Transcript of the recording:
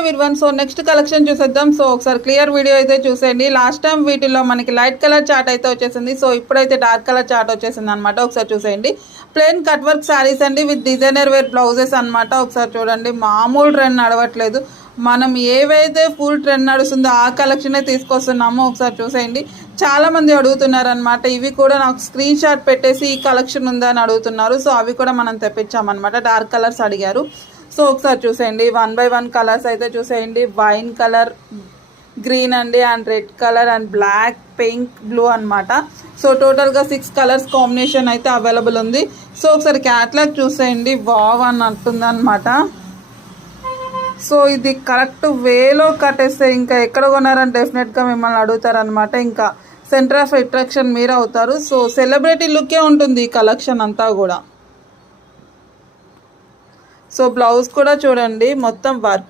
Everyone, so next collection చూసేద్దాం. So ఒకసారి clear video అయితే చూసేయండి. లాస్ట్ టైం వీటిలో మనకి లైట్ కలర్ చార్ట్ అయితే వచ్చేసింది. సో ఇప్పుడైతే డార్క్ కలర్ చార్ట్ వచ్చేసింది అనమాట. ఒకసారి చూసేయండి. ప్లెయిన్ కట్ వర్క్ శారీస్ అండి విత్ డిజైనర్ వేర్ బ్లౌజెస్ అనమాట. ఒకసారి చూడండి, మామూలు ట్రెండ్ నడవట్లేదు. మనం ఏవైతే ఫుల్ ట్రెండ్ నడుస్తుందో ఆ కలెక్షనే తీసుకొస్తున్నామో ఒకసారి చూసేయండి. చాలామంది అడుగుతున్నారనమాట. ఇవి కూడా నాకు స్క్రీన్ షాట్ పెట్టేసి ఈ కలెక్షన్ ఉందా అని అడుగుతున్నారు. సో అవి కూడా మనం తెప్పించామన్నమాట. డార్క్ కలర్స్ అడిగారు. సో ఒకసారి చూసేయండి. 1 by 1 కలర్స్ అయితే చూసేయండి. వైన్ కలర్, గ్రీన్ అండి, and red colour, and black, pink, blue అనమాట. సో టోటల్గా 6 కలర్స్ కాంబినేషన్ అయితే అవైలబుల్ ఉంది. సో ఒకసారి క్యాట్లాగ్ చూసేయండి. వావ్ అని అంటుంది అనమాట. సో ఇది కరెక్ట్ వేలో కట్టేస్తే ఇంకా ఎక్కడ కొన్నారని డెఫినెట్గా మిమ్మల్ని అడుగుతారనమాట. ఇంకా సెంటర్ ఆఫ్ అట్రాక్షన్ మీరు అవుతారు. సో సెలబ్రిటీ లుక్కే ఉంటుంది ఈ కలెక్షన్ అంతా కూడా. సో బ్లౌజ్ కూడా చూడండి, మొత్తం వర్క్